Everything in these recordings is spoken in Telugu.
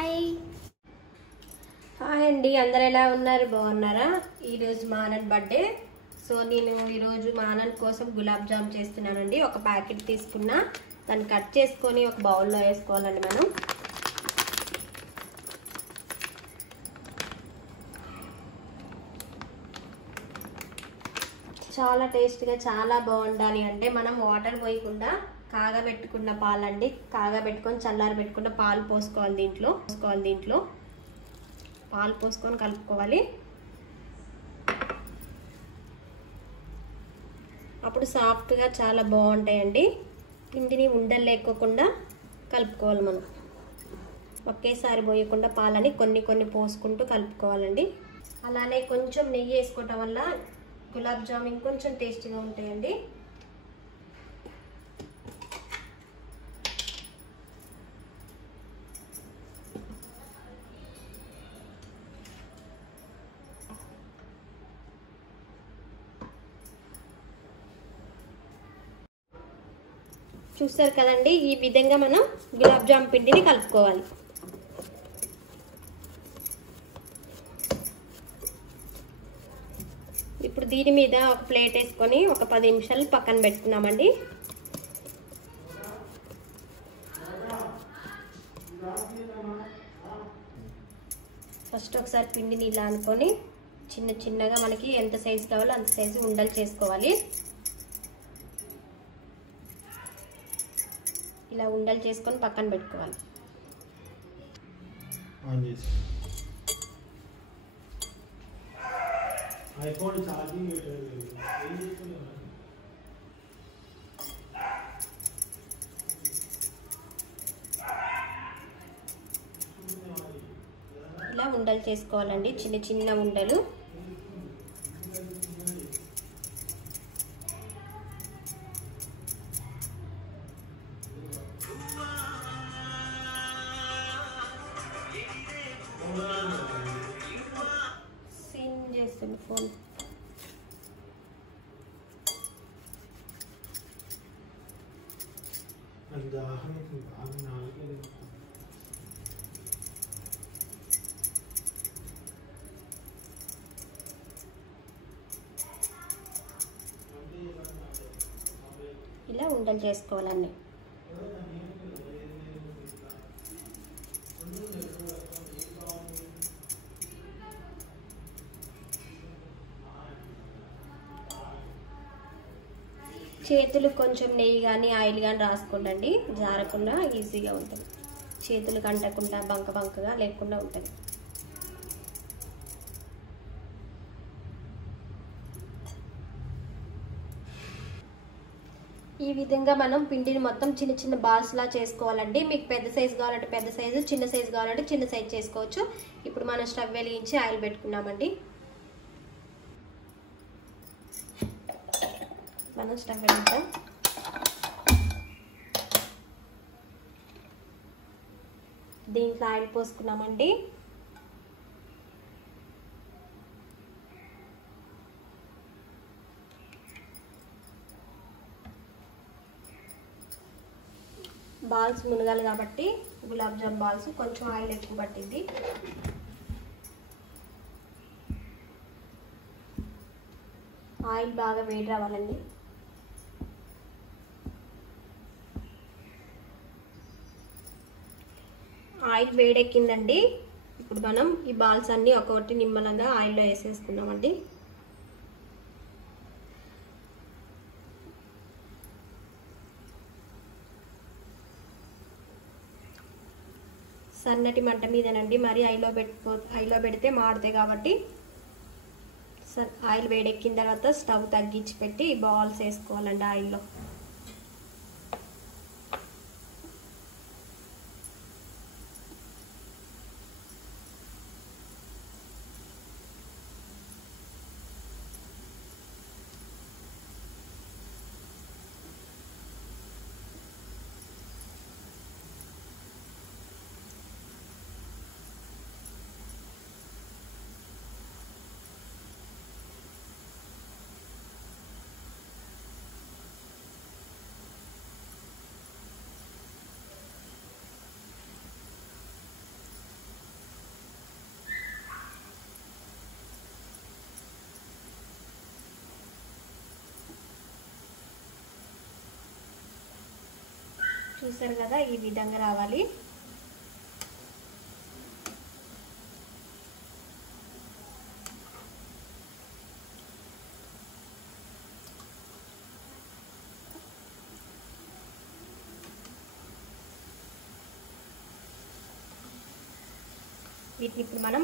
హాయ్ హాయ్ అండి, అందరు ఎలా ఉన్నారు? బాగున్నారా? ఈరోజు మా అన్నయ్య బర్త్డే. సో నేను ఈరోజు మా అన్నయ్య కోసం గులాబ్ జామ్ చేస్తున్నానండి. ఒక ప్యాకెట్ తీసుకున్నా, దాన్ని కట్ చేసుకొని ఒక బౌల్లో వేసుకోవాలండి. మనం చాలా టేస్ట్గా చాలా బాగుండాలి అంటే మనం వాటర్ పోయకుండా కాగబెట్టుకున్న పాలండి, కాగబెట్టుకొని చల్లారి పెట్టుకున్న పాలు పోసుకోవాలి. దీంట్లో పాలు పోసుకొని కలుపుకోవాలి. అప్పుడు సాఫ్ట్గా చాలా బాగుంటాయండి. పిండిని ఉండలు లేకోకుండా కలుపుకోవాలి. మనం ఒకేసారి పోయకుండా పాలని కొన్ని కొన్ని పోసుకుంటూ కలుపుకోవాలండి. అలానే కొంచెం నెయ్యి వేసుకోవటం వల్ల గులాబ్ జామ్ ఇంకొంచెం టేస్టీగా ఉంటాయండి. చూస్తారు కదండి, ఈ విధంగా మనం గులాబ్ జామ్ పిండిని కలుపుకోవాలి. ఇప్పుడు దీని మీద ఒక ప్లేట్ వేసుకొని ఒక 10 నిమిషాలు పక్కన పెట్టుకున్నామండి. ఫస్ట్ ఒకసారి పిండిని ఇలా అనుకొని చిన్న చిన్నగా మనకి ఎంత సైజు కావాలో అంత సైజు ఉండలు చేసుకోవాలి. ఇలా ఉండలు చేసుకొని పక్కన పెట్టుకోవాలి. ఇలా ఉండలు చేసుకోవాలండి, చిన్న చిన్న ఉండలు. సీన్ చేస్తుంది ఫోన్. ఇలా ఉండలు చేసుకోవాలండి. చేతులు కొంచెం నెయ్యి కానీ ఆయిల్ కానీ రాసుకోండి, జారకుండా ఈజీగా ఉంటుంది. చేతులు కంటకుండా బంకగా లేకుండా ఉంటుంది. ఈ విధంగా మనం పిండిని మొత్తం చిన్న చిన్న బాల్స్ లా చేసుకోవాలండి. మీకు పెద్ద సైజు కావాలంటే పెద్ద సైజు, చిన్న సైజు కావాలంటే చిన్న సైజు చేసుకోవచ్చు. ఇప్పుడు మనం స్టవ్ వెలిగించి ఆయిల్ పెట్టుకున్నామండి. మనం స్టవ్ వెలిగిద్దాం. దీంట్లో ఆయిల్ పోసుకున్నామండి. బాల్స్ మునగాలి కాబట్టి గులాబ్ జామ్ బాల్స్ కొంచెం ఆయిల్ ఎక్కువ పట్టింది. ఆయిల్ బాగా వేడి రావాలండి. ఆయిల్ వేడెక్కిందండి. ఇప్పుడు మనం ఈ బాల్స్ అన్నీ ఒక్కొక్కటి నిమ్మలంగా ఆయిల్లో వేసేసుకున్నామండి. సన్నటి మంట మీదనండి, మరి ఆయిల్లో పెడితే మాడుతాయి కాబట్టి ఆయిల్ వేడెక్కిన తర్వాత స్టవ్ తగ్గించి పెట్టి బాల్స్ వేసుకోవాలండి ఆయిల్లో. చూసారు కదా, ఈ విధంగా రావాలి. వీటిని ఇప్పుడు మనం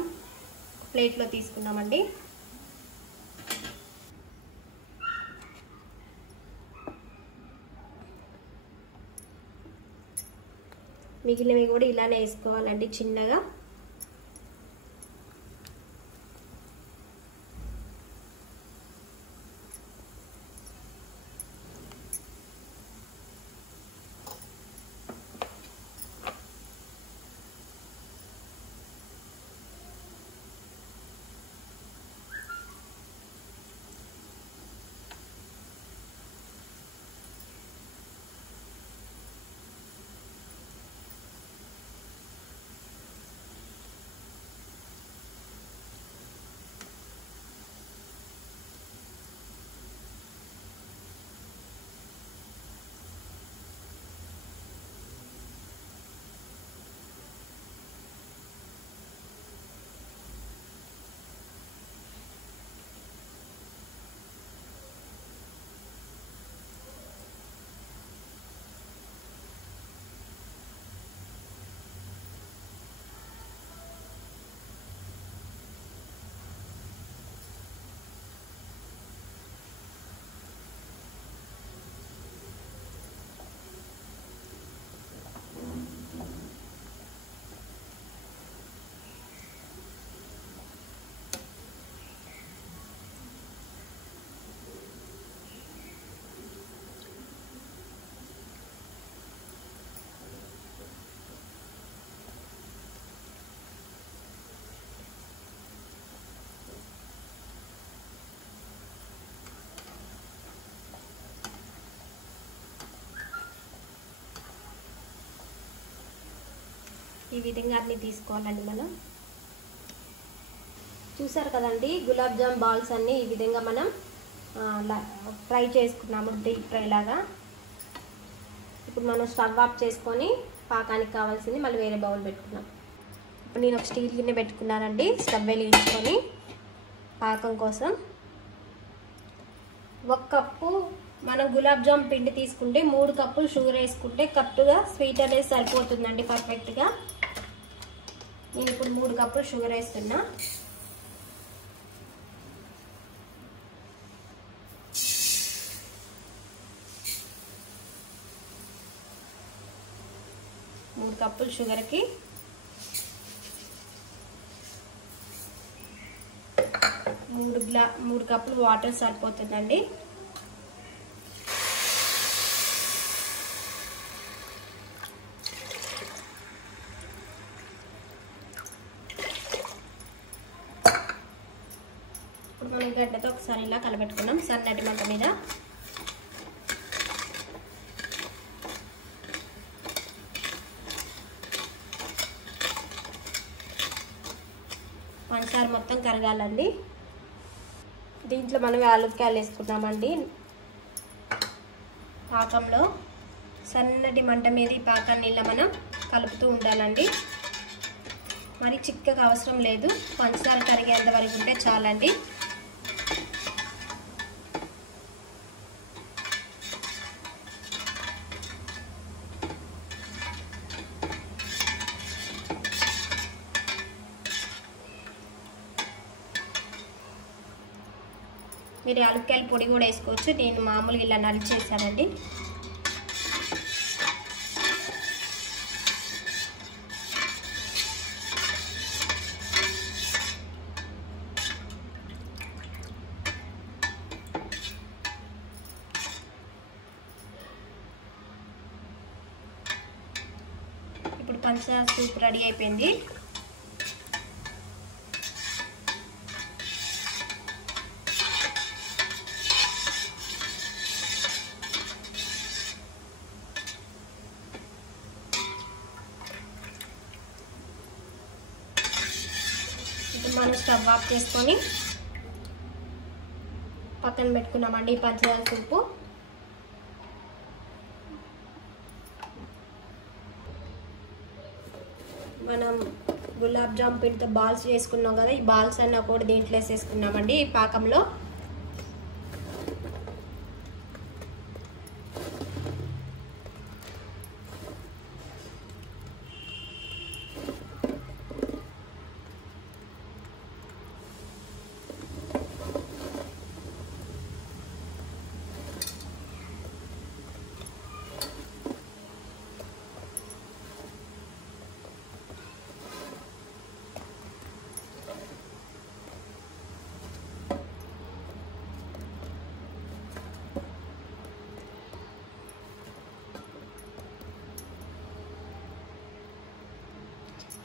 ప్లేట్లో తీసుకుందామండి. మిగిలినవి కూడా ఇలానే వేసుకోవాలండి చిన్నగా. ఈ విధంగా అన్ని తీసుకోవాలండి మనం. చూసారు కదండి, గులాబ్ జామ్ బాల్స్ అన్ని ఈ విధంగా మనం ఫ్రై చేసుకున్నాము, డీప్ ఫ్రై లాగా. ఇప్పుడు మనం స్టవ్ ఆఫ్ చేసుకొని పాకానికి కావాల్సింది మళ్ళీ వేరే బౌల్ పెట్టుకున్నాం. ఇప్పుడు నేను ఒక స్టీల్ గిన్నె పెట్టుకున్నానండి, స్టవ్ వెలిగించుకొని పాకం కోసం. 1 కప్పు మనం గులాబ్ జామ్ పిండి తీసుకుంటే 3 కప్పులు షుగర్ వేసుకుంటే కరెక్ట్గా స్వీట్ అనేది సరిపోతుందండి పర్ఫెక్ట్గా. నేను ఇప్పుడు 3 కప్పులు షుగర్ వేస్తున్నా. మూడు కప్పులు షుగర్కి 3 కప్పులు వాటర్ సరిపోతుందండి. ఇప్పుడు మనం గడ్డతో ఒకసారి ఇలా కలబెట్టుకున్నాం సన్నటి మంట మీద. పంచదార మొత్తం కరగాలండి. దీంట్లో మనం యాలక్కాయలు వేసుకున్నామండి పాకంలో. సన్నటి మంట మీద ఈ పాకాన్ని ఇలా మనం కలుపుతూ ఉండాలండి. మరి చిక్కగా అవసరం లేదు, పంచదార కరిగేంత వరకు ఉంటే చాలండి. మీరు యాలక్కాయల పొడి కూడా వేసుకోవచ్చు, నేను మామూలుగా ఇలా నలిచేసానండి. ఇప్పుడు పంచదార సూప్ రెడీ అయిపోయింది. మనం స్టవ్ ఆఫ్ చేసుకొని పక్కన పెట్టుకున్నామండి ఈ పంచదార సూపు. మనం గులాబ్ జామ్ పిండితో బాల్స్ చేసుకున్నాం కదా, ఈ బాల్స్ అన్నీ ఒకటి దీంట్లో వేసేసుకున్నామండి ఈ పాకంలో.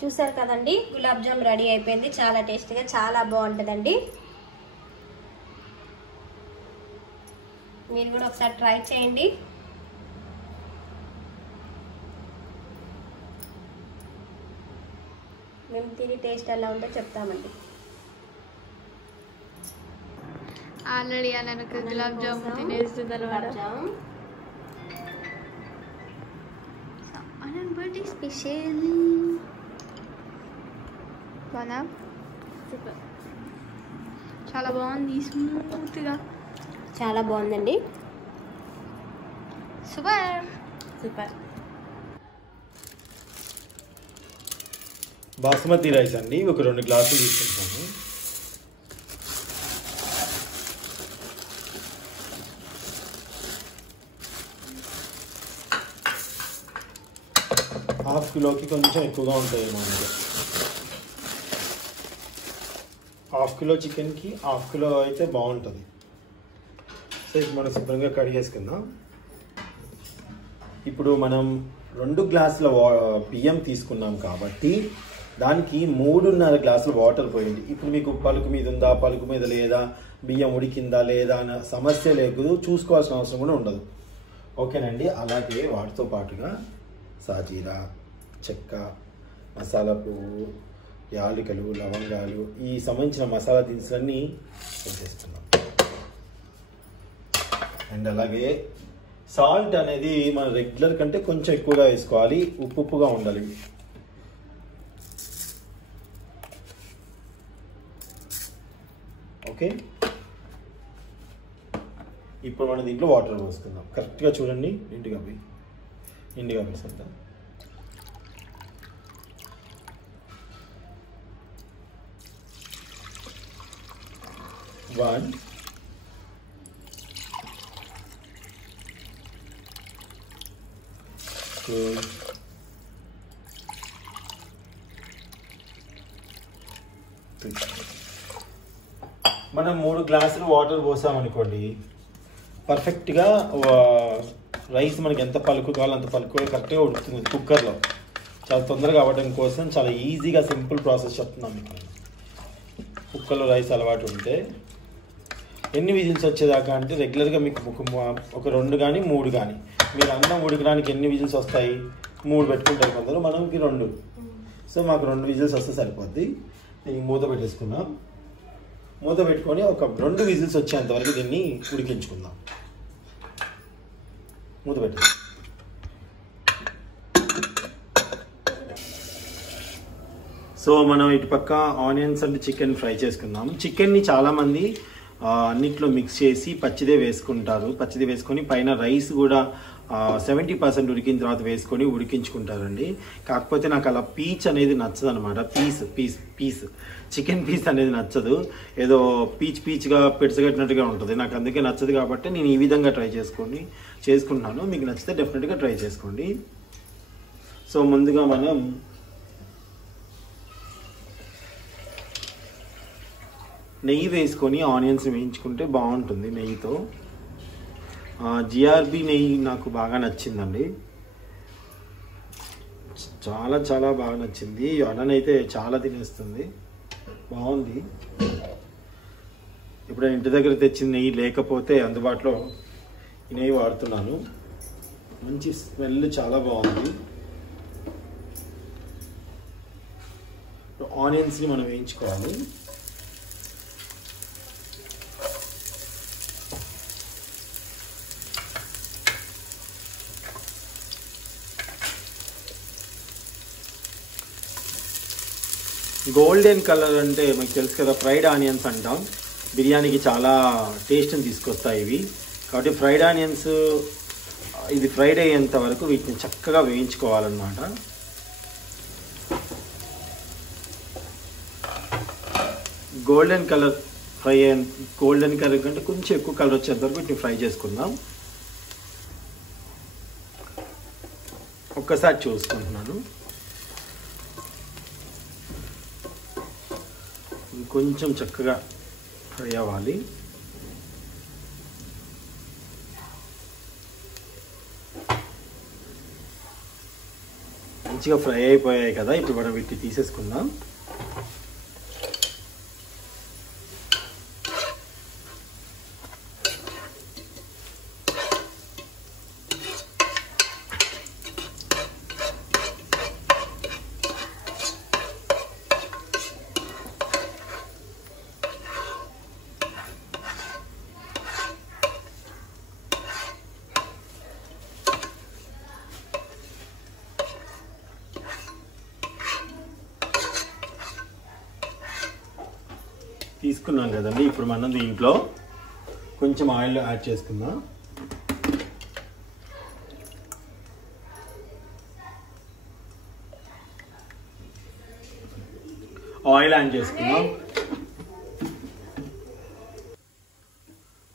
చూసారు కదండి, గులాబ్ జామ్ రెడీ అయిపోయింది. చాలా టేస్టీగా చాలా బాగుంటుందండి. మీరు కూడా ఒకసారి ట్రై చేయండి. మేము తిని టేస్ట్ ఎలా ఉందో చెప్తామండి. ఆల్రెడీ అనకు గులాబ్ జామ్ తినేస్తున్నారు అనంత బర్త్డే స్పెషల్. బాగా సూపర్, చాలా బాగుంది, స్మూత్గా చాలా బాగుందండి. Super super. బాస్మతి రైస్ అండి, ఒక 2 గ్లాసులు తీసుకుంటాను. ½ కిలోకి కొంచెం ఎక్కువగా ఉంటాయి మనకి. ½ కిలో చికెన్కి ½ కిలో అయితే బాగుంటుంది. సో ఇప్పుడు మనం శుభ్రంగా కడిగేసుకుందాం. ఇప్పుడు మనం 2 గ్లాసుల బియ్యం తీసుకున్నాం కాబట్టి దానికి 3.5 గ్లాసుల వాటర్ పోయింది. ఇప్పుడు మీకు పలుకు మీద ఉందా, పలుకు మీద లేదా, బియ్యం ఉడికిందా లేదా అన్న సమస్య లేదు, చూసుకోవాల్సిన అవసరం కూడా ఉండదు. ఓకేనండి. అలాగే వాటితో పాటుగా సాజీరా, చెక్క, మసాలా పువ్వు, యాలకులు, లవంగాలు, ఈ సంబంధించిన మసాలా దినుసులన్నీ వేసేస్తున్నాం. అండ్ అలాగే సాల్ట్ అనేది మన రెగ్యులర్ కంటే కొంచెం ఎక్కువగా వేసుకోవాలి, ఉప్పుగా ఉండాలి. ఓకే. ఇప్పుడు మనం దీంట్లో వాటర్ పోసుకుందాం. కరెక్ట్గా చూడండి, నిండుగా వేసేద్దాం. 1 2 3. మనం 3 గ్లాసులు వాటర్ పోసామనుకోండి, పర్ఫెక్ట్గా రైస్ మనకి ఎంత పలుకు కావాలో అంత పలుకు కరెక్ట్గా ఉడుకుతుంది కుక్కర్లో. చాలా తొందరగా అవ్వడం కోసం చాలా ఈజీగా సింపుల్ ప్రాసెస్ చెప్తున్నాం మీకు. కుక్కర్లో రైస్ అలవాటు ఉంటే ఎన్ని విజిల్స్ వచ్చేదాకా అంటే రెగ్యులర్గా మీకు ఒక 2 కానీ 3 కానీ, మీరు అన్నం ఉడకడానికి ఎన్ని విజిల్స్ వస్తాయి? 3 పెట్టుకుంటారు కొందరు, మనకి 2. సో మాకు 2 విజిల్స్ వస్తే సరిపోద్ది. దీనికి మూత పెట్టేసుకున్నాం. మూత పెట్టుకొని ఒక 2 విజిల్స్ వచ్చేంత వరకు దీన్ని ఉడికించుకుందాం. మూత పెట్టు. సో మనం ఇటు పక్క ఆనియన్స్ అండ్ చికెన్ ఫ్రై చేసుకుందాం. చికెన్ని చాలామంది అన్నిట్లో మిక్స్ చేసి పచ్చిదే వేసుకుంటారు. పచ్చిదే వేసుకొని పైన రైస్ కూడా 70% ఉడికిన తర్వాత వేసుకొని ఉడికించుకుంటారండి. కాకపోతే నాకు అలా పీచ్ అనేది నచ్చదు అనమాట. పీస్ చికెన్ పీస్ అనేది నచ్చదు. ఏదో పీచ్గా పెడిసగట్టినట్టుగా ఉంటుంది. నాకు అందుకే నచ్చదు. కాబట్టి నేను ఈ విధంగా ట్రై చేసుకుంటున్నాను. మీకు నచ్చితే డెఫినెట్గా ట్రై చేసుకోండి. సో ముందుగా మనం నెయ్యి వేసుకొని ఆనియన్స్ వేయించుకుంటే బాగుంటుంది. నెయ్యితో జిఆర్బి నెయ్యి నాకు బాగా నచ్చిందండి. చాలా చాలా బాగా నచ్చింది. అన్ననైతే చాలా తినేస్తుంది, బాగుంది. ఇప్పుడు ఇంటి దగ్గర తెచ్చిన నెయ్యి లేకపోతే అందుబాటులో ఈ నెయ్యి వాడుతున్నాను. మంచి స్మెల్ చాలా బాగుంది. ఆనియన్స్ని మనం వేయించుకోవాలి. గోల్డెన్ కలర్ అంటే మీకు తెలుసు కదా, ఫ్రైడ్ ఆనియన్స్ అంటాం. బిర్యానీకి చాలా టేస్ట్ని తీసుకొస్తాయి ఇవి. కాబట్టి ఫ్రైడ్ ఆనియన్స్ ఇది ఫ్రైడ్ అయ్యేంత వరకు వీటిని చక్కగా వేయించుకోవాలన్నమాట. గోల్డెన్ కలర్ గోల్డెన్ కలర్ కంటే కొంచెం ఎక్కువ కలర్ వచ్చేంత వరకు వీటిని ఫ్రై చేసుకుందాం. ఒక్కసారి చూసుకుంటున్నాను. కొంచెం చక్కగా ఫ్రై అవ్వాలి. మంచిగా ఫ్రై అయిపోయాయి కదా, ఇప్పుడు మనం వీటిని తీసేసుకుందాం. తీసుకున్నాం కదండి, ఇప్పుడు మనం దీంట్లో కొంచెం ఆయిల్ యాడ్ చేసుకుందాం. ఆయిల్ యాడ్ చేసుకుందాం.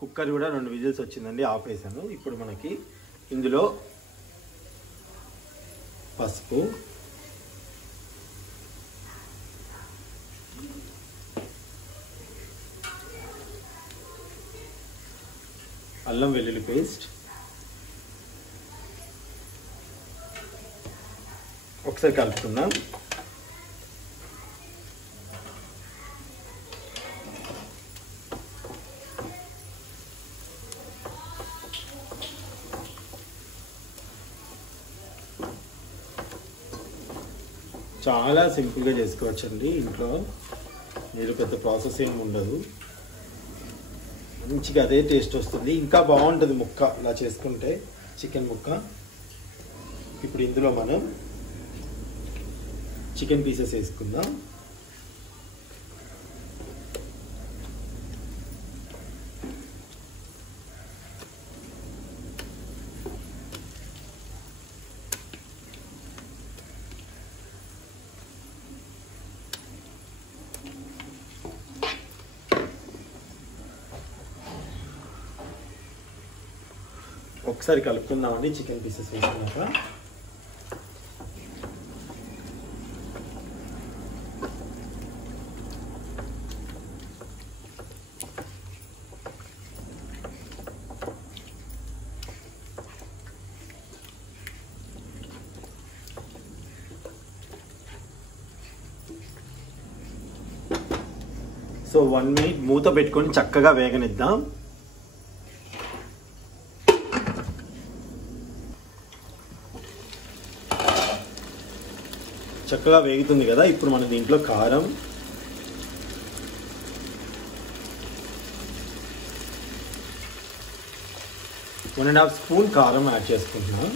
కుక్కర్ కూడా 2 విజిల్స్ వచ్చిందండి, ఆఫ్ వేసాను. ఇప్పుడు మనకి ఇందులో పసుపు, అల్లం వెల్లుల్లి పేస్ట్, ఒకసారి కలుపుకుందాం. చాలా సింపుల్గా చేసుకోవచ్చండి ఇంట్లో, మీరు పెద్ద ప్రాసెస్ ఏమి ఉండదు. మంచిగా అదే టేస్ట్ వస్తుంది, ఇంకా బాగుంటుంది ముక్క ఇలా చేసుకుంటే, చికెన్ ముక్క. ఇప్పుడు ఇందులో మనం చికెన్ పీసెస్ వేసుకుందాం. ఒకసారి కలుపుకుందామండి చికెన్ పీసెస్ వేసుకున్నాక. సో 1 మినిట్ మూత పెట్టుకొని చక్కగా వేగనిద్దాం. చక్కగా వేగుతుంది కదా, ఇప్పుడు మనం దీంట్లో కారం, వన్ అండ్ హాఫ్ స్పూన్ కారం యాడ్ చేసుకుంటున్నాం.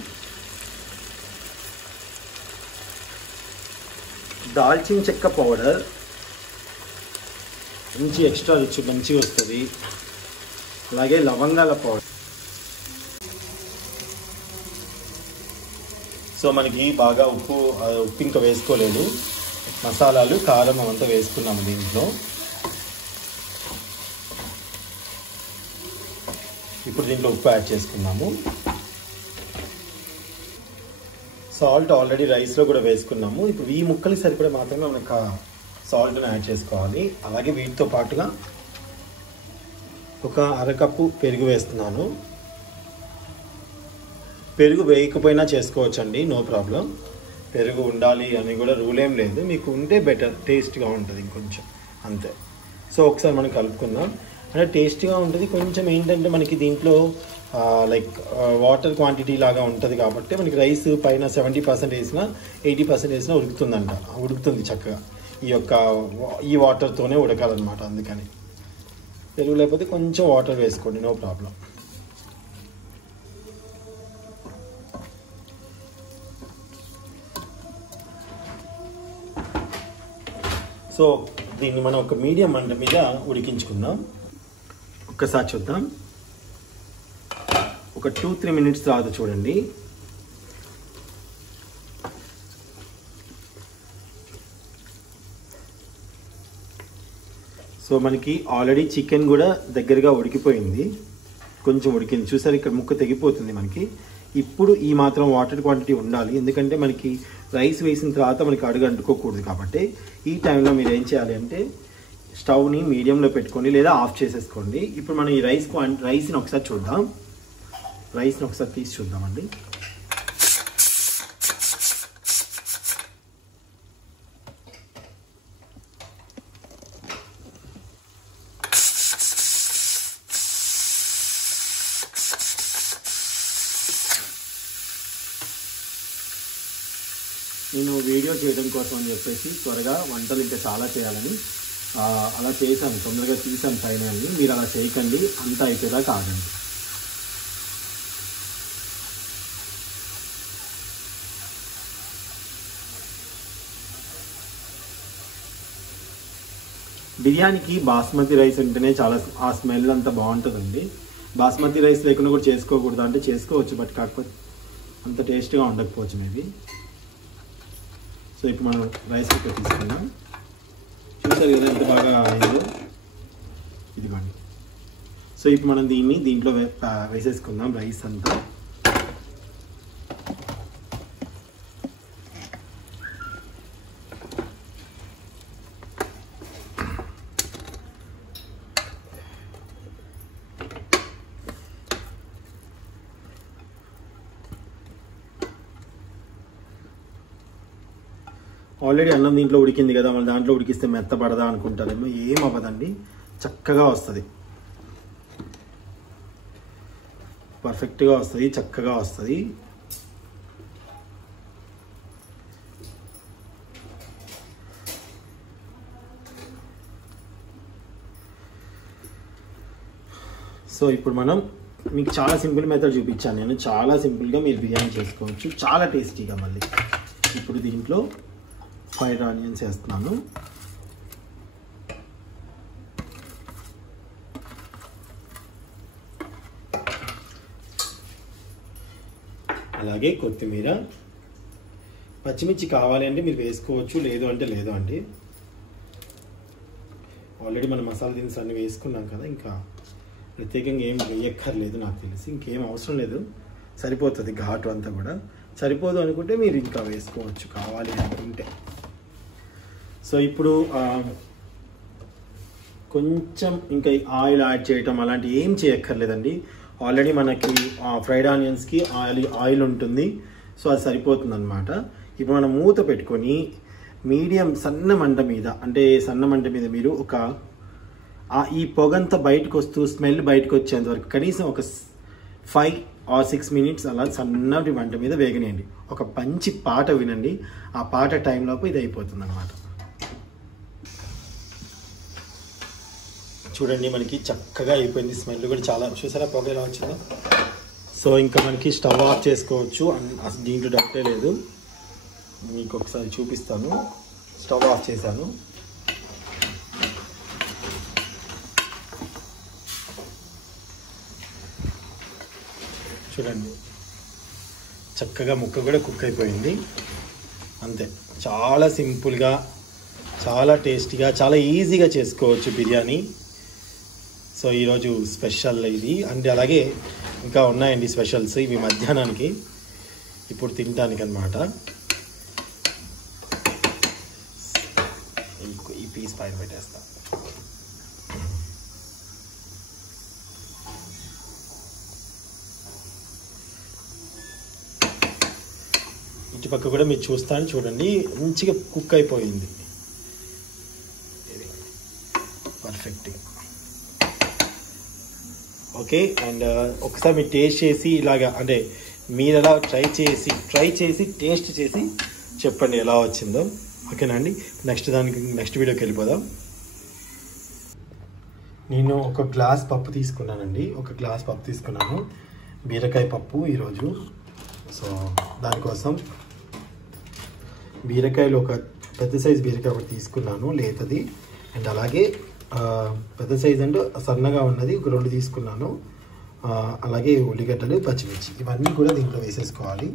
దాల్చిన చెక్క పౌడర్, మంచి ఎక్స్ట్రా రుచి మంచిగా వస్తుంది. అలాగే లవంగాల పౌడర్. సో మనకి బాగా ఉప్పు ఇంకా వేసుకోలేదు, మసాలాలు కారం అంతా వేసుకున్నాము దీంట్లో. ఇప్పుడు దీంట్లో ఉప్పు యాడ్ చేసుకున్నాము. సాల్ట్ ఆల్రెడీ రైస్లో కూడా వేసుకున్నాము. ఇప్పుడు ఈ ముక్కలకి సరిపడే మాత్రమే మనకు సాల్ట్ని యాడ్ చేసుకోవాలి. అలాగే వీటితో పాటుగా ఒక అరకప్పు పెరుగు వేస్తున్నాను. పెరుగు వేయకపోయినా చేసుకోవచ్చండి, నో ప్రాబ్లం. పెరుగు ఉండాలి అని కూడా రూల్ ఏం లేదు, మీకు ఉంటే బెటర్, టేస్ట్గా ఉంటుంది ఇంకొంచెం, అంతే. సో ఒకసారి మనం కలుపుకుందాం. అంటే టేస్ట్గా ఉంటుంది. కొంచెం ఏంటంటే మనకి దీంట్లో లైక్ వాటర్ క్వాంటిటీ లాగా ఉంటుంది కాబట్టి మనకి రైస్ పైన 70% వేసినా 80% వేసినా ఉడుకుతుంది చక్కగా. ఈ వాటర్తోనే ఉడకాలన్నమాట. అందుకని పెరుగు లేకపోతే కొంచెం వాటర్ వేసుకోండి, నో ప్రాబ్లం. సో సో దీన్ని మనం ఒక మీడియం మంట మీద ఉడికించుకుందాం. ఒక్కసారి చూద్దాం. ఒక 2-3 మినిట్స్ తర్వాత చూడండి. సో మనకి ఆల్రెడీ చికెన్ కూడా దగ్గరగా ఉడికిపోయింది, కొంచెం ఉడికింది. చూసారు ఇక్కడ ముక్క తెగిపోతుంది మనకి. ఇప్పుడు ఈ మాత్రం వాటర్ క్వాంటిటీ ఉండాలి, ఎందుకంటే మనకి రైస్ వేసిన తర్వాత మనకి అడుగు అంటుకోకూడదు. కాబట్టి ఈ టైంలో మీరు ఏం చేయాలి అంటే స్టవ్ని మీడియంలో పెట్టుకోండి లేదా ఆఫ్ చేసేసుకోండి. ఇప్పుడు మనం ఈ రైస్ని ఒకసారి చూద్దాం. రైస్ని ఒకసారి తీసి చూద్దామండి. నేను వీడియో చేయడం కోసం అని చెప్పేసి త్వరగా వంటలు ఇంకా చాలా చేయాలని అలా చేశాను, తొందరగా తీసాను ఫైనల్ని. మీరు అలా చేయకండి, అంతా అయిపోయేదా కాదండి. బిర్యానీకి బాస్మతి రైస్ ఉంటేనే చాలా ఆ స్మెల్ అంతా బాగుంటుందండి. బాస్మతి రైస్ లేకుండా కూడా చేసుకోకూడదు అంటే చేసుకోవచ్చు, బట్ కాకపోతే అంత టేస్ట్గా ఉండకపోవచ్చు మేబీ. సో ఇప్పుడు మనం రైస్ కుక్కర్ తీసుకున్నాం. చూసారు కదా ఎంత బాగా అయిందో, ఇదిగోండి. సో ఇప్పుడు మనం దీంట్లో వేసేసుకుందాం రైస్ అంతా. ఆల్రెడీ అన్నం దీంట్లో ఉడికింది కదా, మళ్ళీ దాంట్లో ఉడికిస్తే మెత్తపడదా అనుకుంటారేమో. ఏం అవ్వదండి, చక్కగా వస్తుంది, పర్ఫెక్ట్గా వస్తుంది, చక్కగా వస్తుంది. సో ఇప్పుడు మనం మీకు చాలా సింపుల్ మెథడ్ చూపించాను నేను. చాలా సింపుల్గా మీరు బిర్యానీ చేసుకోవచ్చు, చాలా టేస్టీగా. మళ్ళీ ఇప్పుడు దీంట్లో ఫ్రైడ్ ఆనియన్స్ వేస్తున్నాను. అలాగే కొత్తిమీర, పచ్చిమిర్చి కావాలి అంటే మీరు వేసుకోవచ్చు, లేదు అంటే లేదు అండి. ఆల్రెడీ మనం మసాలా దినుసులు అన్నీ వేసుకున్నాం కదా, ఇంకా ప్రత్యేకంగా ఏం వేయక్కర్లేదు నాకు తెలిసి. ఇంకేం అవసరం లేదు, సరిపోతుంది. ఘాటు అంతా కూడా సరిపోదు అనుకుంటే మీరు ఇంకా వేసుకోవచ్చు కావాలి అనుకుంటే. సో ఇప్పుడు కొంచెం ఇంకా ఆయిల్ యాడ్ చేయటం అలాంటి ఏం చేయక్కర్లేదండి. ఆల్రెడీ మనకి ఫ్రైడ్ ఆనియన్స్కి ఆయిల్ ఉంటుంది, సో అది సరిపోతుంది అనమాట. ఇప్పుడు మనం మూత పెట్టుకొని మీడియం సన్న మంట మీద, అంటే సన్న మంట మీద మీరు ఈ పొగంతా బయటకు వస్తూ స్మెల్ బయటకు వచ్చేంత వరకు కనీసం ఒక 5 or 6 మినిట్స్ అలా సన్నటి మంట మీద వేగనేయండి. ఒక మంచి పాట వినండి, ఆ పాట టైంలోపు ఇది అయిపోతుంది అనమాట. చూడండి మనకి చక్కగా అయిపోయింది, స్మెల్ కూడా చాలా. చూసారా పొగ ఎలా వచ్చిందో. సో ఇంకా మనకి స్టవ్ ఆఫ్ చేసుకోవచ్చు, దీంట్లో డౌటే లేదు. మీకు ఒకసారి చూపిస్తాను. స్టవ్ ఆఫ్ చేశాను. చూడండి చక్కగా ముక్క కూడా కుక్ అయిపోయింది. అంతే, చాలా సింపుల్గా, చాలా టేస్టీగా, చాలా ఈజీగా చేసుకోవచ్చు బిర్యానీ. సో ఈరోజు స్పెషల్ ఇది. అంటే అలాగే ఇంకా ఉన్నాయండి స్పెషల్స్, ఇవి మధ్యాహ్నానికి ఇప్పుడు తినడానికి అనమాట. ఈ పీస్ పైన పెట్టేస్తా. ఇటుపక్క కూడా మీరు చూస్తాను, చూడండి మంచిగా కుక్ అయిపోయింది, పర్ఫెక్ట్గా. ఓకే, అండ్ ఒకసారి మీరు టేస్ట్ చేసి ఇలాగా, అంటే మీరు ఎలా ట్రై చేసి టేస్ట్ చేసి చెప్పండి ఎలా వచ్చిందో. ఓకేనా అండి, నెక్స్ట్ వీడియోకి వెళ్ళిపోదాం. నేను ఒక గ్లాస్ పప్పు తీసుకున్నానండి, బీరకాయ పప్పు ఈరోజు. సో దానికోసం బీరకాయలు ఒక పెద్ద సైజు బీరకాయ ఒకటి తీసుకున్నాను లేతది, అండ్ అలాగే పెద్ద సైజు అండ్ సన్నగా ఉన్నది ఒక 2 తీసుకున్నాను. అలాగే ఉల్లిగడ్డలు, పచ్చిమిర్చి ఇవన్నీ కూడా దీంట్లో వేసేసుకోవాలి.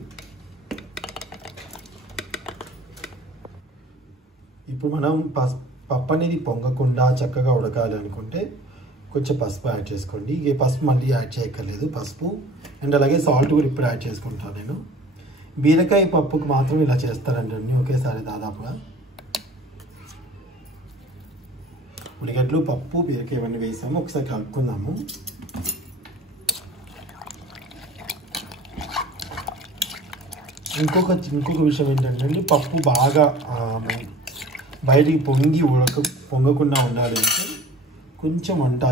ఇప్పుడు మనం పప్పు అనేది పొంగకుండా చక్కగా ఉడకాలి అనుకుంటే కొంచెం పసుపు యాడ్ చేసుకోండి. ఈ పసుపు మళ్ళీ యాడ్ చేయక్కర్లేదు, పసుపు అండ్ అలాగే సాల్ట్ కూడా ఇప్పుడు యాడ్ చేసుకుంటాను నేను. బీరకాయ పప్పుకు మాత్రం ఇలా చేస్తారండి అన్నీ ఒకేసారి దాదాపుగా. ఉల్లిగడ్డలు, పప్పు, బీరకాయ ఇవన్నీ వేసాము, ఒకసారి కలుపుకుందాము. ఇంకొక విషయం ఏంటంటే పప్పు బాగా బయటికి పొంగకుండా ఉండాలంటే కొంచెం వంట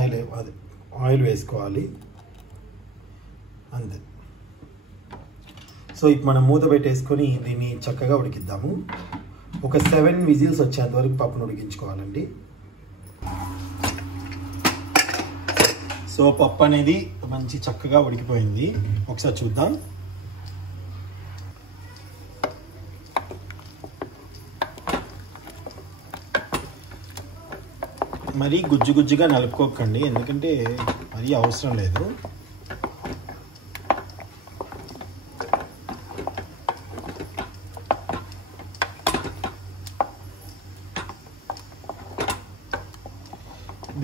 ఆయిల్ వేసుకోవాలి అంతే. సో ఇప్పుడు మనం మూత పెట్టేసుకొని దీన్ని చక్కగా ఉడికిద్దాము. ఒక 7 విజిల్స్ వచ్చేంత వరకు పప్పును ఉడికించుకోవాలండి. సో పప్పు అనేది మంచి చక్కగా ఉడికిపోయింది, ఒకసారి చూద్దాం. మరీ గుజ్జుగా నలుపుకోకండి, ఎందుకంటే మరీ అవసరం లేదు.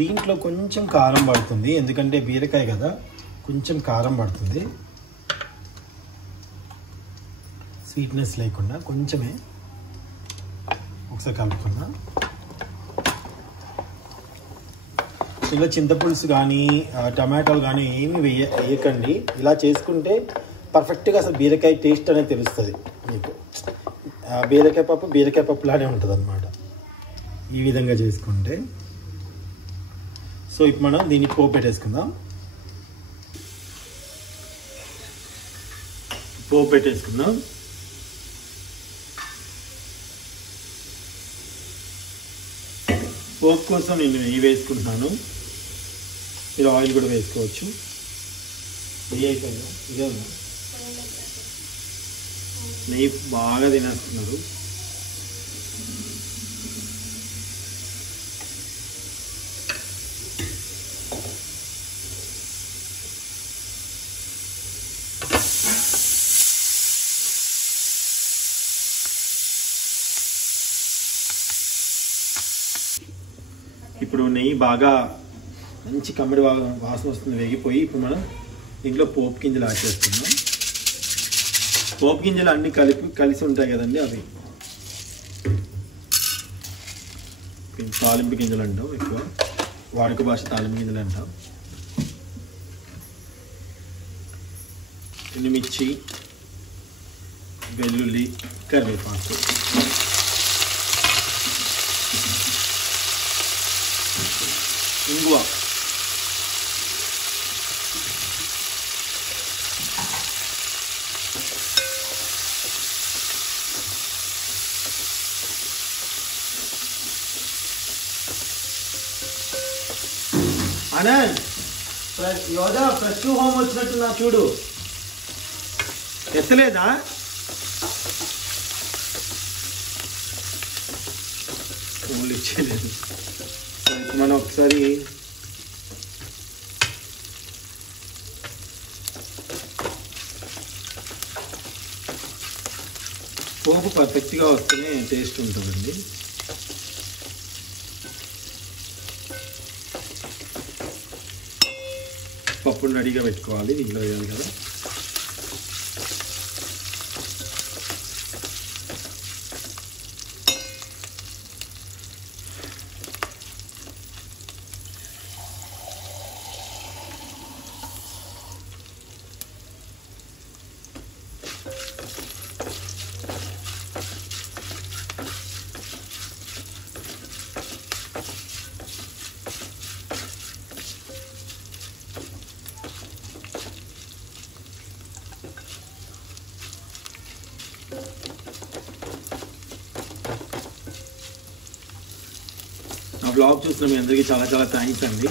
దీంట్లో కొంచెం కారం పడుతుంది, ఎందుకంటే బీరకాయ కదా, కొంచెం కారం పడుతుంది. స్వీట్నెస్ లేకుండా కొంచెమే, ఒకసారి కలుపుకుందాం. ఇలా చింతపులుసు కానీ టమాటాలు కానీ ఏమి వేయకండి. ఇలా చేసుకుంటే పర్ఫెక్ట్గా అసలు బీరకాయ టేస్ట్ అనేది తెలుస్తుంది మీకు. బీరకాయ పప్పు లానే ఉంటుంది అన్నమాట ఈ విధంగా చేసుకుంటే. సో ఇప్పుడు మనం దీన్ని పోపు పెట్టేసుకుందాం. పోపు కోసం నేను నెయ్యి వేసుకుంటున్నాను, మీరు ఆయిల్ కూడా వేసుకోవచ్చు. నెయ్యి అయిపోయిందా? ఇదే ఉందా? నెయ్యి బాగా తినేస్తున్నారు. ఇప్పుడు నెయ్యి బాగా మంచి కమ్మడి వాసన వస్తుంది, వేగిపోయి ఇప్పుడు మనం దీంట్లో పోపు గింజలు యాడ్ చేస్తున్నాం. పోపు గింజలు అన్నీ కలిసి ఉంటాయి కదండి, అవి తాలింపు గింజలు అంటాం, ఎక్కువ వాడుక భాష తాలింపు గింజలు అంటాం. ఎండుమిర్చి, వెల్లుల్లి, కరివేపాకు, ఇంగువ, ఆనంద్ యోధా ఫ్రెష్ హోమ్ వచ్చినట్టున్నా చూడు, ఎత్తలేదా? ఫోన్లు ఇచ్చేయలేదు. మనం ఒకసారి పోపు పర్ఫెక్ట్గా వస్తేనే టేస్ట్ ఉంటుందండి. పప్పును రెడీగా పెట్టుకోవాలి, దీంట్లో వేయాలి కదా. నా బ్లాగ్ చూసిన మీ అందరికీ చాలా చాలా థ్యాంక్స్ అండి.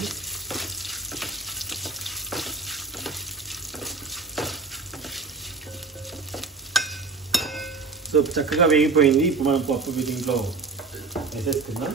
సో చక్కగా వేగిపోయింది. ఇప్పుడు మనం పప్పు దీంట్లో వేసేసుకుందాం.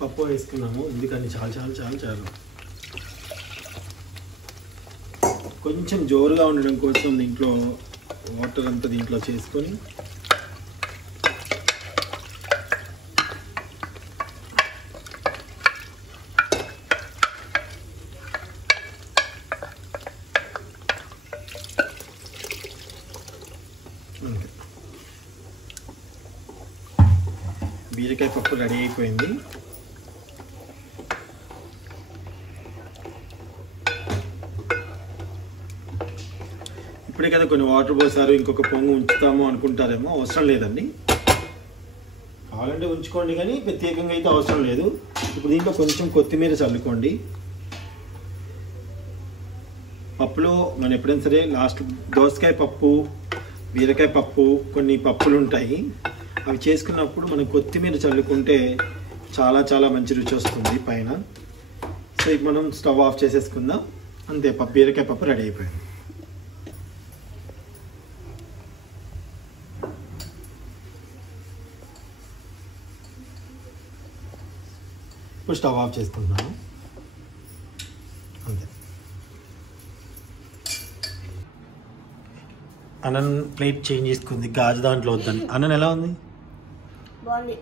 పప్పు వేసుకున్నాము, ఎందుకని చాలు కొంచెం జోరుగా ఉండడం కోసం దీంట్లో వాటర్ అంతా దీంట్లో చేసుకొని బీరకాయ పప్పు రెడీ అయిపోయింది. ఇప్పుడే కదా కొన్ని వాటర్ పోసారు, ఇంకొక పొంగు ఉంచుతాము అనుకుంటారేమో, అవసరం లేదండి. కావాలంటే ఉంచుకోండి, కానీ ప్రత్యేకంగా అయితే అవసరం లేదు. ఇప్పుడు దీంట్లో కొంచెం కొత్తిమీర చల్లుకోండి. పప్పులో మనం ఎప్పుడైనా సరే లాస్ట్ దోసకాయ పప్పు, బీరకాయ పప్పు, కొన్ని పప్పులు ఉంటాయి, అవి చేసుకున్నప్పుడు మనం కొత్తిమీర చల్లుకుంటే చాలా మంచి రుచి వస్తుంది పైన. సో ఇప్పుడు మనం స్టవ్ ఆఫ్ చేసేసుకుందాం. అంతే, బీరకాయ పప్పు రెడీ అయిపోయింది. ఇప్పుడు స్టవ్ ఆఫ్ చేసుకుంటున్నాను. అంతే. అన్నన్ ప్లేట్ చేంజ్ చేసుకుంది, గాజు దాంట్లో వద్దని. అన్నన్ ఎలా ఉంది? బాగుంది.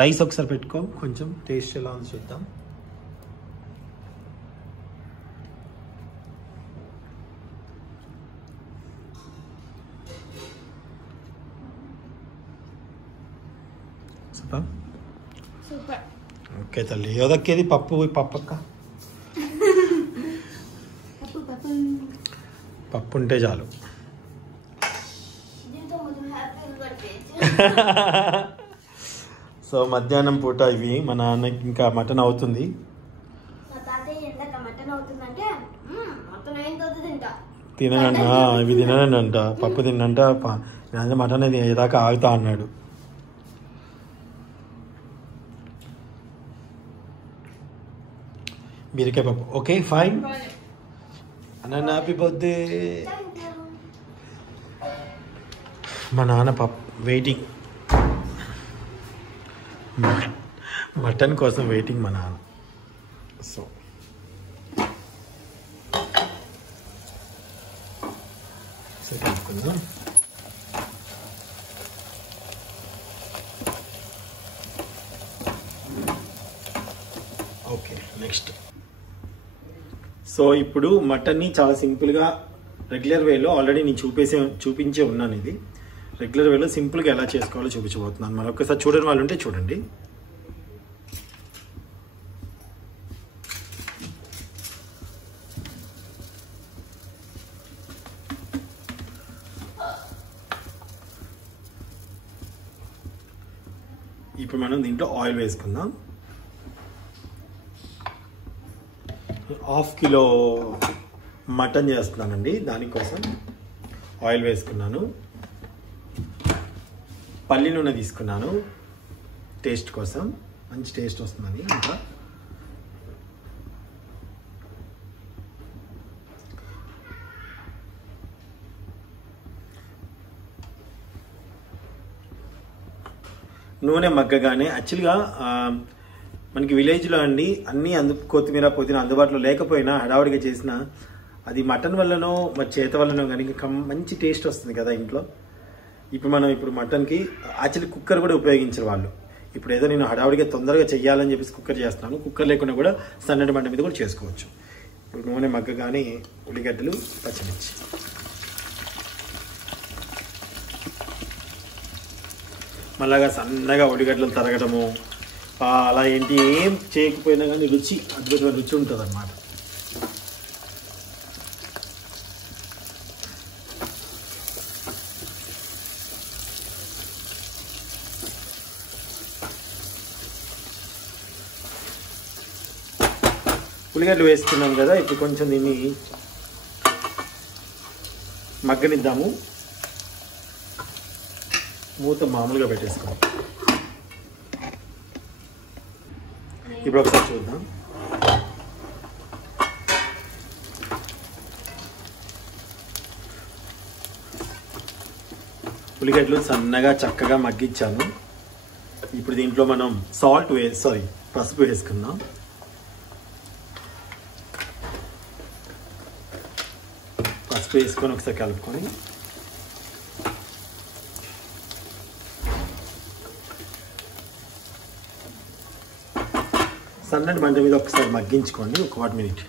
రైస్ ఒకసారి పెట్టుకో, కొంచెం టేస్ట్ ఎలా ఉంది చూద్దాం. సూపర్. ఓకే తల్లి, ఏదక్కేది పప్పు పప్పక్క. పప్పు ఉంటే చాలు. సో మధ్యాహ్నం పూట ఇవి మా నాన్నకి ఇంకా మటన్ అవుతుంది. తిననంట, ఇవి తిననంట, పప్పు తినంట, మటన్ అది ఏదాకా ఆగుతా అన్నాడు. బీరకాయ పప్పు ఓకే ఫైన్. అన్న హ్యాపీ బర్త్డే. మా నాన్న పప్పు వెయిటింగ్, మటన్ కోసం వెయిటింగ్ మా నాన్న. సో కలుపుకుందాం. Okay next. సో ఇప్పుడు మటన్ని చాలా సింపుల్గా రెగ్యులర్ వేలో ఆల్రెడీ నేను చూపించే ఉన్నాను. ఇది రెగ్యులర్ వేలో సింపుల్గా ఎలా చేసుకోవాలో చూపించబోతున్నాను. మరి ఒక్కసారి చూడని వాళ్ళు ఉంటే చూడండి. ఇప్పుడు మనం దీంట్లో ఆయిల్ వేసుకుందాం. 1/2 కిలో మటన్ చేస్తున్నానండి, దానికోసం ఆయిల్ వేసుకున్నాను. పల్లి నూనె తీసుకున్నాను టేస్ట్ కోసం, మంచి టేస్ట్ వస్తుందని. ఇంకా నూనె మగ్గగానే, యాక్చువల్గా మనకి విలేజ్లో అండి అన్నీ కొత్తిమీర పుదీనా అందుబాటులో లేకపోయినా హడావుడిగా చేసిన అది మటన్ వల్లనో మరి చేత వల్లనో కానీ మంచి టేస్ట్ వస్తుంది కదా ఇంట్లో. ఇప్పుడు మటన్కి యాక్చువల్లీ కుక్కర్ కూడా ఉపయోగించరు వాళ్ళు. ఇప్పుడు ఏదో నేను హడావుడిగా తొందరగా చెయ్యాలని చెప్పేసి కుక్కర్ చేస్తున్నాను. కుక్కర్ లేకుండా కూడా సన్నటి మంట మీద కూడా చేసుకోవచ్చు. ఇప్పుడు నూనె మగ్గగానే ఉల్లిగడ్డలు, పచ్చిమిర్చి, మళ్ళాగా సన్నగా ఉల్లిగడ్డలు తరగడము, అలా ఏంటి ఏం చేయకపోయినా కానీ రుచి అద్భుతమైన రుచి ఉంటుంది అన్నమాట. ఉల్లిగడ్డలు వేసుకున్నాం కదా, ఇప్పుడు కొంచెం దీన్ని మగ్గనిద్దాము. మూత మామూలుగా పెట్టేసుకోండి. ఇప్పుడు ఒకసారి చూద్దాం. ఉల్లిగడ్డలు సన్నగా చక్కగా మగ్గించాను. ఇప్పుడు దీంట్లో మనం పసుపు వేసుకుందాం. పసుపు వేసుకొని ఒకసారి కలుపుకొని సన్నటి మంట మీద ఒకసారి మగ్గించుకోండి, ఒక 1 మినిట్.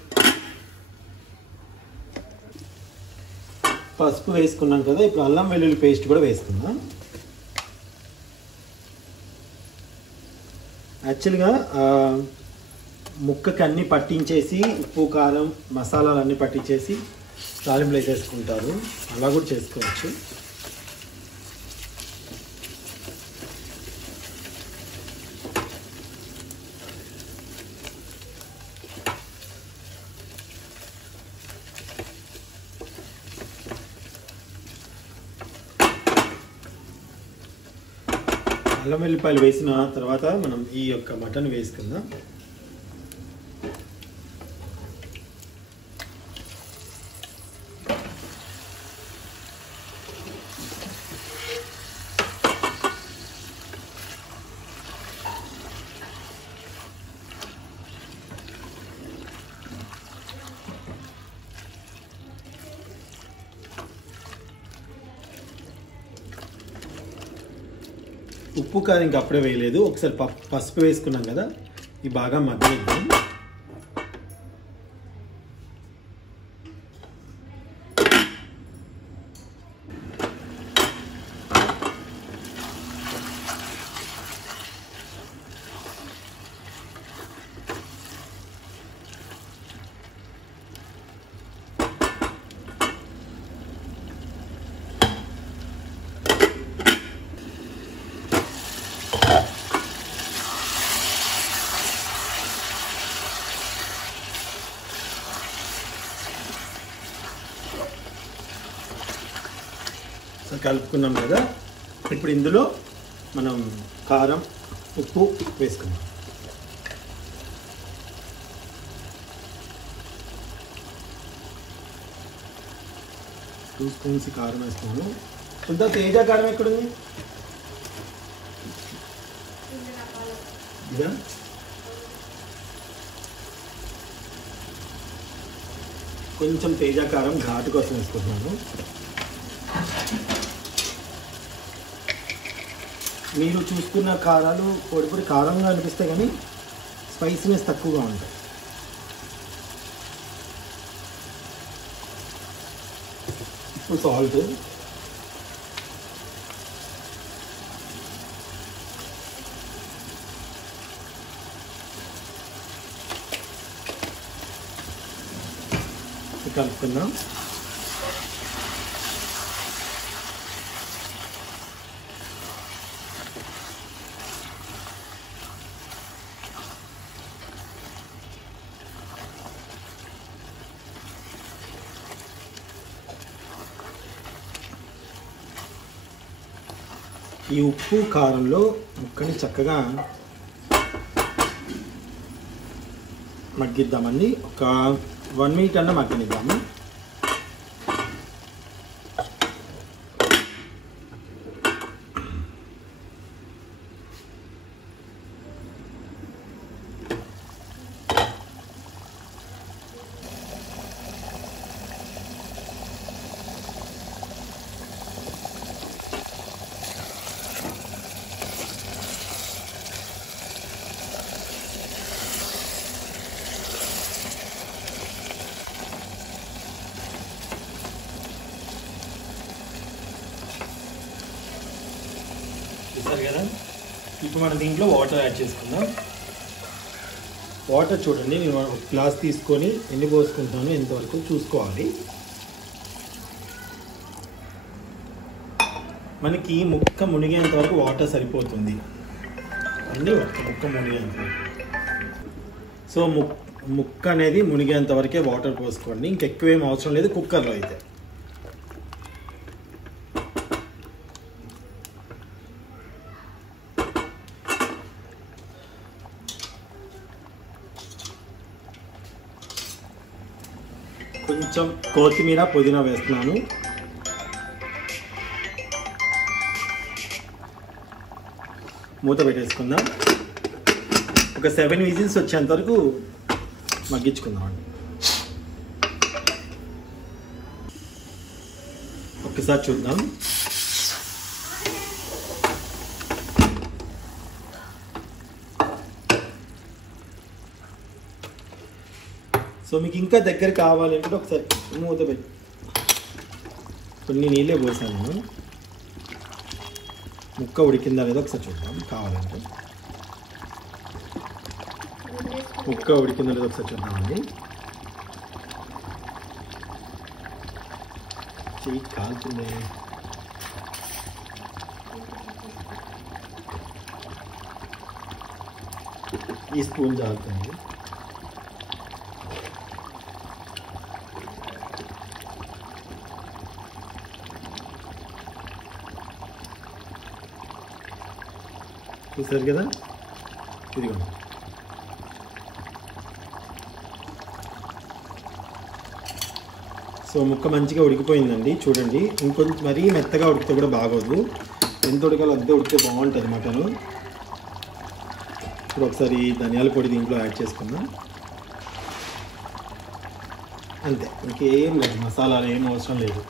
పసుపు వేసుకున్నాం కదా, ఇప్పుడు అల్లం వెల్లుల్లి పేస్ట్ కూడా వేసుకుందాం. యాక్చువల్గా ముక్కకి అన్నీ పట్టించేసి ఉప్పు కారం మసాలాలు అన్నీ పట్టించేసి తాలింపులు వేసేసుకుంటారు, అలా కూడా చేసుకోవచ్చు. అల్లం వెల్లిపాయలు వేసిన తర్వాత మనం ఈ యొక్క మటన్ వేసుకుందాం. ఉప్పు కారం ఇంకా అప్పుడే వేయలేదు, ఒకసారి పసుపు వేసుకున్నాం కదా, ఇది బాగా మగ్గనిద్దాం. కలుపుకున్నాం కదా, ఇప్పుడు ఇందులో మనం కారం ఉప్పు వేసుకుందాం. టూ స్పూన్స్ కారం వేసుకున్నాను. ఇంత తేజ కారం ఎక్కడుంది? ఇదా? కొంచెం తేజ కారం ఘాటు కోసం వేసుకుంటున్నాను. మీరు చూసుకున్న కారాలు పొడి కారంగా అనిపిస్తాయి కానీ స్పైసీనెస్ తక్కువగా ఉంటాయి. ఇప్పుడు సాల్ట్, కలుపుకుందాం. ఈ ఉప్పు కారంలో ముక్కని చక్కగా మగ్గిద్దామండి. ఒక 1 మినిట్ అన్న మగ్గనిద్దాము. చూసారు కదా, ఇప్పుడు మనం దీంట్లో వాటర్ యాడ్ చేసుకుందాం. వాటర్ చూడండి, నేను ఒక గ్లాస్ తీసుకొని ఎన్ని పోసుకుంటానో ఎంతవరకు చూసుకోవాలి. మనకి ముక్క మునిగేంత వరకు వాటర్ సరిపోతుంది అండి, ఒక్క ముక్క మునిగేంత వరకు. సో ముక్క అనేది మునిగేంత వరకే వాటర్ పోసుకోండి, ఇంకెక్కువేం అవసరం లేదు కుక్కర్లో అయితే. కొంచెం కొత్తిమీర పుదీనా వేస్తున్నాను. మూత పెట్టేసుకుందాం. ఒక 7 విజిల్స్ వచ్చేంత వరకు మగ్గించుకుందాం అండి. ఒక్కసారి చూద్దాం. సో మీకు ఇంకా దగ్గర కావాలంటే ఒకసారి మూత పెట్టి కొన్ని నీళ్ళే పోసాను నేను. ముక్క ఉడికిందా లేదో ఒకసారి చూద్దాం. కావాలంటే ముక్క ఉడికిందా లేదో ఒకసారి చూద్దామండి. చెయ్యి కాలుతుంది. ఈ స్పూన్ జారుతుంది. చూసారు కదా, ఇదిగోండి. సో ముక్క మంచిగా ఉడికిపోయిందండి. చూడండి, ఇంకొంచెం మరీ మెత్తగా ఉడికితే కూడా బాగోదు. ఎంత ఉడకాలో అంతే ఉడికితే బాగుంటుంది మటను. ఇప్పుడు ఒకసారి ధనియాల పొడి దీంట్లో యాడ్ చేసుకుందాం. అంతే, ఇంకేం లేదు, మసాలాలు ఏం అవసరం లేదు.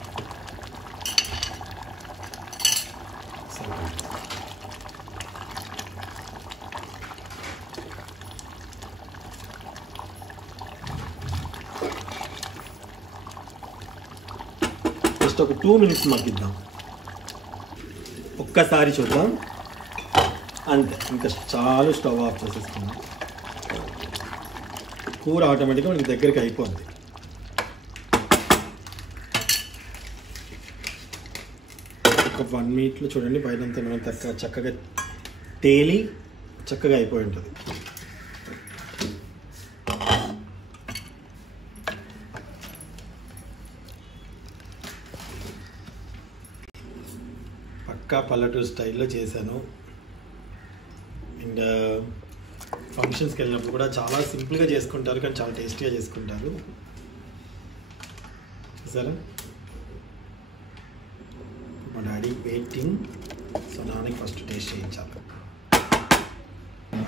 జస్ట్ ఒక 2 మినిట్స్ మగ్గిద్దాం. ఒక్కసారి చూద్దాం. అంతే, ఇంకా చాలు. స్టవ్ ఆఫ్ చేసేసుకుందాం. కూర ఆటోమేటిక్గా మనకి దగ్గరికి అయిపోద్ది. ఒక 1 మినిట్లో చూడండి పైనంతా మనం చక్కగా తేలి చక్కగా అయిపోయి ఉంటుంది. పక్కా పల్లెటూరు స్టైల్లో చేశాను. అండ్ ఫంక్షన్స్కి వెళ్ళినప్పుడు కూడా చాలా సింపుల్గా చేసుకుంటారు, కానీ చాలా టేస్టీగా చేసుకుంటారు. సరే, మా డాడీ వెయిటింగ్. సో నాన్నకి ఫస్ట్ టేస్ట్ చేయించాలి.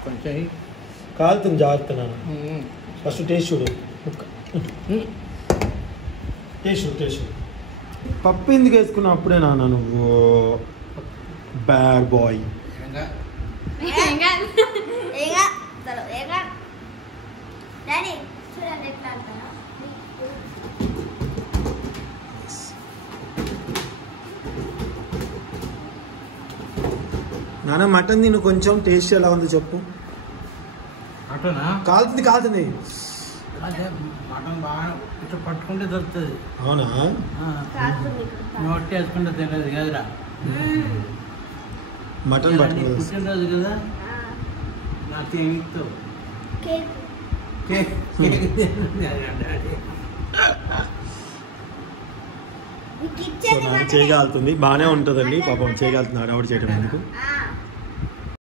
కొంచెం కాలుతుంది, జాగ్రత్తనాను. ఫస్ట్ టేస్ట్ చూడు. టేస్ట్ చూడు. పప్పు ఎందుకు వేసుకున్నావు అప్పుడే నాన్న నువ్వు? Bad boy. నాన్న మటన్ తిను, కొంచెం టేస్ట్ ఎలా ఉంది చెప్పు. మటనా? కాలుతుంది. అదే మటన్ బాగా ఇట్లా పట్టుకుంటే దొరుకుతుంది. అవునా? నోట్ వేసుకుంటే తెలియదు కదరా. మటన్ పట్టుకుంది. పుట్టినరోజు కదా, నాకు ఏమి ఇస్తావు? కేక్ సో నాన్న చేయగలుగుతుంది, బాగానే ఉంటుందండి. పాపం చేయగలుగుతున్నాడు ఆవిడ చేయడం ఎందుకు.